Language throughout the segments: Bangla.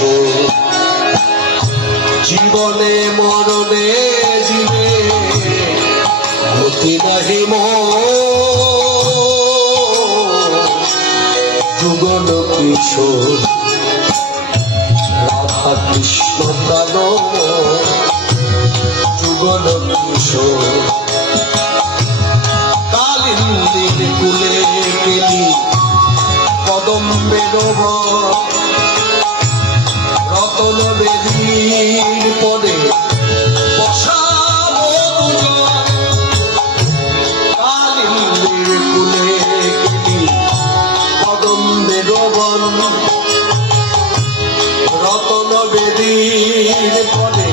কিশোর জীবনে মরণে জীবে গতি নাহি যুগল কিশোর রাধা কৃষ্ণ প্রাণ যুগল কিশোর কালিন্দির কুলে গেলি কদম্বের রতন বেদীর পদে বসাবো কালিন্দির কুলে গেলি কদম্বের বন রতন বেদীর পদে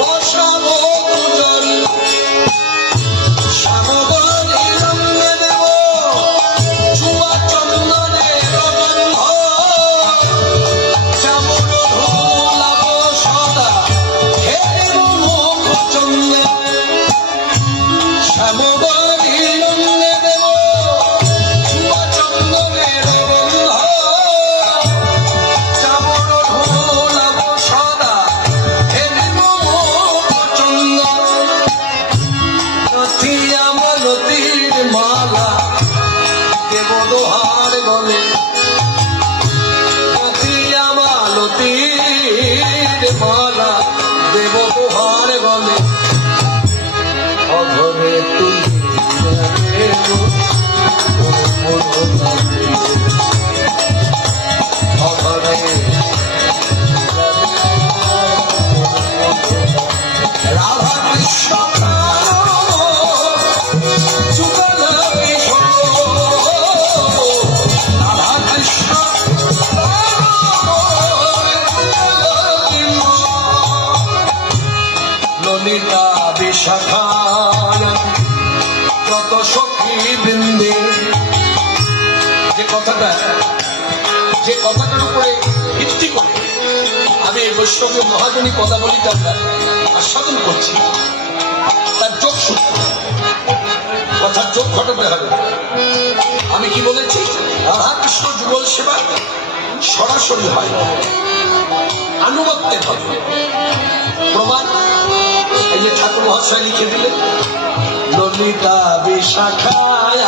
বসাবো দুজন মালা দেব তোহার গলে অঘরে তুলি অঘরে রাধা কৃষ্ণ ললিতা বিশাখায় কত সখী বৃন্দে যে কথাটার উপরে ভিত্তি করে আমি এই বৈষ্ণবীয় মহাজনী পদাবলীটা আমরা আস্বাদন করছি তার যোগ সূত্র কথার যোগ ঘটাতে হবে। আমি কি বলেছি রাধাকৃষ্ণ যুগল সেবা সরাসরি হয় আনুগত্যের হবে প্রমাণ এই যে ঠাকুর মহাশয় লিখে দিলেন ললিতা বিশাখায়